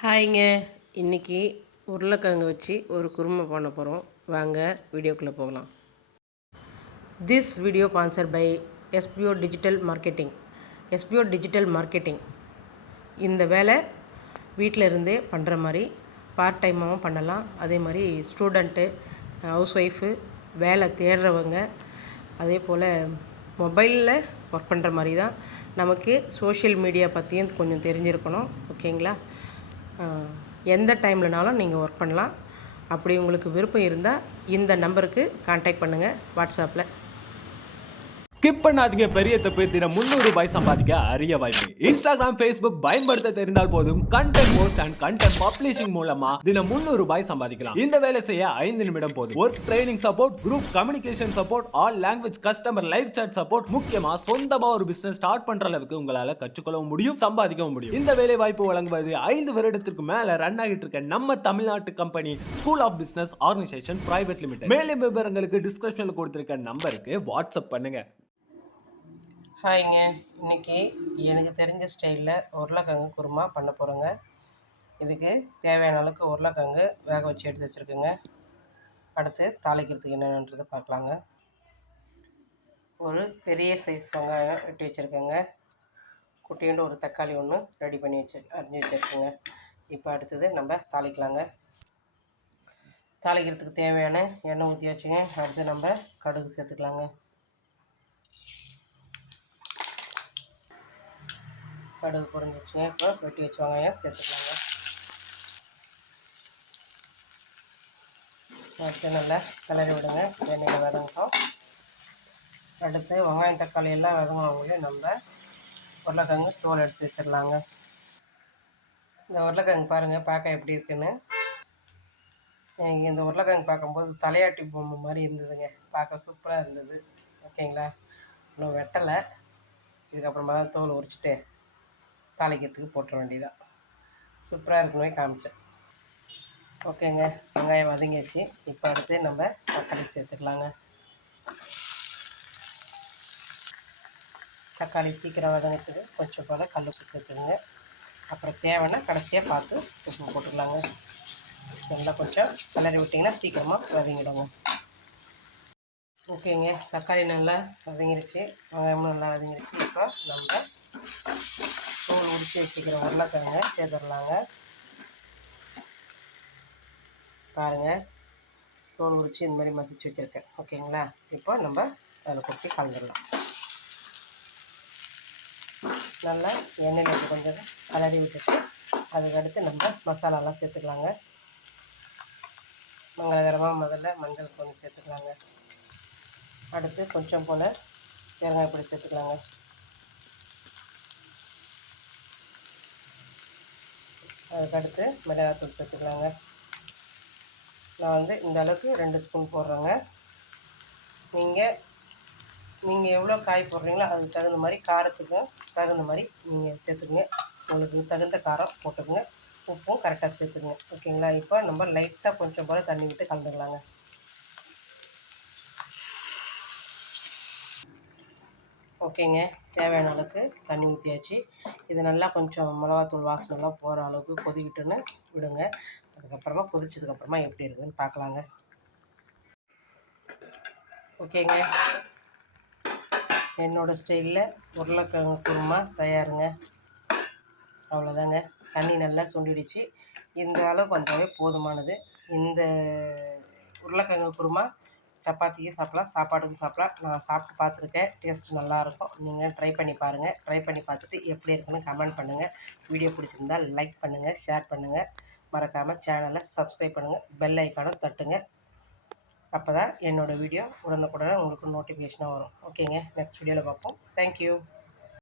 ஹாய்ங்க. இன்றைக்கி உருளைக்கிழங்கு வச்சு ஒரு குருமா பண்ண போகிறோம். வாங்க வீடியோக்குள்ளே போகலாம். This video sponsor by SPO digital marketing. SPO digital marketing இந்த வேலை வீட்டில் இருந்தே பண்ணுற மாதிரி பார்ட் டைமாகவும் பண்ணலாம். அதே மாதிரி ஸ்டூடெண்ட்டு, ஹவுஸ் ஒய்ஃபு, வேலை தேடுறவங்க, அதே போல் மொபைலில் ஒர்க் பண்ணுற மாதிரி தான். நமக்கு சோஷியல் மீடியா பற்றியும் கொஞ்சம் தெரிஞ்சிருக்கணும். ஓகேங்களா? எந்த டைம்லனாலும் நீங்கள் ஒர்க் பண்ணலாம். அப்படி உங்களுக்கு விருப்பம் இருந்தால் இந்த நம்பருக்கு கான்டாக்ட் பண்ணுங்கள் வாட்ஸ்அப்பில். ஸ்கிப் பண்ணாதீங்க. பெரிய தப்பு. தினம் 300 ரூபாய் சம்பாதிக்க அரிய வாய்ப்பு. இன்ஸ்டாகிராம், ஃபேஸ்புக் பயன்படுத்த தெரிந்தால் போதும். Content post and content publishing மூலமா தினம் 300 ரூபாய் சம்பாதிக்கலாம். இந்த வேலை செய்ய 5 நிமிடம் போதும். Work training support, group communication support, all language customer live chat support, முக்கியமா சொந்தமா ஒரு பிசினஸ் ஸ்டார்ட் பண்ற அளவுக்கு உங்களால கற்றுக்கொள்ளவும் முடியும், சம்பாதிக்கவும் முடியும். இந்த வேலை வாய்ப்பு வழங்குவது 5 வருடத்திற்கு மேல ரன் ஆகிட்டு இருக்க நம்ம தமிழ்நாட்டு company school of business organisation private limited. மேலும் விவரங்களுக்கு டிஸ்கிரிப்ஷன்ல கொடுத்திருக்க நம்பருக்கு வாட்ஸ்அப் பண்ணுங்க. ஹாய்ங்க. இன்றைக்கி எனக்கு தெரிஞ்ச ஸ்டைலில் உருளைக்கிழங்கு குருமா பண்ண போகிறோங்க. இதுக்கு தேவையான அளவுக்கு உருளைக்கிழங்கு வேக வச்சு எடுத்து வச்சுருக்குங்க. அடுத்து தாளிக்கிறதுக்கு என்னென்னன்றதை பார்க்கலாங்க. ஒரு பெரிய சைஸ் வெங்காயம் வெட்டி வச்சுருக்கேங்க. குட்டியோண்டு ஒரு தக்காளி ஒன்று ரெடி பண்ணி அரிஞ்சு வச்சுருக்கேங்க. இப்போ அடுத்தது நம்ம தாளிக்கலாங்க. தாளிக்கிறதுக்கு தேவையான எண்ணெய் ஊற்றி வச்சுங்க. அடுத்து நம்ம கடுகு சேர்த்துக்கலாங்க. கடுகு பொரிஞ்சிச்சுங்க. இப்போ வெட்டி வச்சு வெங்காயம் சேர்த்துக்கலாங்க. அடுத்து நல்லா கிளறி விடுங்க. எண்ணெயில் வதங்கட்டும். அடுத்து வெங்காயம் தக்காளி எல்லாம் வதங்கினவங்களே நம்ம உருளைக்கிழங்கு தோல் எடுத்து வச்சிடலாங்க. இந்த உருளைக்கிழங்கு பாருங்கள் பார்க்க எப்படி இருக்குன்னு. எனக்கு இந்த உருளைக்கிழங்கு பார்க்கும்போது தலையாட்டி பொம்மை மாதிரி இருந்ததுங்க. பார்க்க சூப்பராக இருந்தது. ஓகேங்களா? இன்னும் வெட்டலை. இதுக்கப்புறமா தான் தோல் உரிச்சிட்டு தாளிக்கிறதுக்கு போட்டுற வேண்டியதான். சூப்பராக இருக்குன்னு காமிச்சேன். ஓகேங்க, வெங்காயம் வதங்கிடுச்சு. இப்போ அடுத்து நம்ம தக்காளி சேர்த்துக்கலாங்க. தக்காளி சீக்கிரம் வதங்கிறதுக்கு கொஞ்சம் போல் கல்லுப்பு சேர்த்துக்குங்க. அப்புறம் தேவைன்னா கடைசியாக பார்த்து உப்பு போட்டுக்கலாங்க. நல்லா கொஞ்சம் கிளறி விட்டிங்கன்னா சீக்கிரமாக வதங்கிடுங்க. ஓகேங்க, தக்காளி நல்லா வதங்கிருச்சு, வெங்காயமும் நல்லா வதங்கிருச்சு. இப்போ நம்ம தோல் உரித்து வச்சுக்கிற உருளைக்கிழங்க சேர்த்துடலாங்க. பாருங்கள், தோல் உரித்து இந்த மாதிரி மசிச்சு வச்சுருக்கேன். ஓகேங்களா? இப்போ நம்ம அதில் கொட்டி கலந்துடலாம். நல்லா எண்ணெயில் வச்சு கொஞ்சம் கலரி விட்டுட்டு அதுக்கடுத்து நம்ம மசாலாலாம் சேர்த்துக்கலாங்க. மங்களகரமாக முதல்ல மஞ்சள் கொஞ்சம் சேர்த்துக்கலாங்க. அடுத்து கொஞ்சம் போல் பெருங்காய பொடி சேர்த்துக்கலாங்க. அதுக்கடுத்து மிளகாத்தூள் சேர்த்துக்கலாங்க. நான் வந்து இந்த அளவுக்கு 2 ஸ்பூன் போடுறேங்க. நீங்கள் எவ்வளோ காய் போடுறீங்களோ அதுக்கு தகுந்த மாதிரி, காரத்துக்கும் தகுந்த மாதிரி நீங்கள் சேர்த்துக்குங்க. உங்களுக்கு தகுந்த காரம் போட்டுக்குங்க. உப்பும் கரெக்டாக சேர்த்துக்குங்க. ஓகேங்களா? இப்போ நம்ம லைட்டாக கொஞ்சம் போல் தண்ணி விட்டு கலந்துக்கலாங்க. ஓகேங்க, தேவையான அளவுக்கு தண்ணி ஊற்றியாச்சு. இது நல்லா கொஞ்சம் மிளகாத்தூள் வாசனைலாம் போகிற அளவுக்கு கொதிக்கிட்டுன்னு விடுங்க. அதுக்கப்புறமா கொதிச்சதுக்கப்புறமா எப்படி இருக்குதுன்னு பார்க்கலாங்க. ஓகேங்க, என்னோடய ஸ்டைலில் உருளைக்கிழங்கு குருமா தயாருங்க. அவ்வளோதாங்க. தண்ணி நல்லா சுண்டிடுச்சு. இந்த அளவு வந்தாவே போதுமானது. இந்த உருளைக்கிழங்கு குருமா சப்பாத்திக்கும் சாப்பிட்லாம், சாப்பாட்டுக்கும் சாப்பிட்லாம். நான் சாப்பிட்டு பார்த்துருக்கேன். டேஸ்ட்டு நல்லாயிருக்கும். நீங்கள் ட்ரை பண்ணி பாருங்கள். ட்ரை பண்ணி பார்த்துட்டு எப்படி இருக்குன்னு கமெண்ட் பண்ணுங்கள். வீடியோ பிடிச்சிருந்தால் லைக் பண்ணுங்கள், ஷேர் பண்ணுங்கள். மறக்காமல் சேனலை சப்ஸ்கிரைப் பண்ணுங்கள். பெல் ஐக்கானும் தட்டுங்க. அப்போ தான் என்னோடய வீடியோ உடனுக்குடனே உங்களுக்கு நோட்டிஃபிகேஷனாக வரும். ஓகேங்க, நெக்ஸ்ட் வீடியோவில் பார்ப்போம். தேங்க்யூ.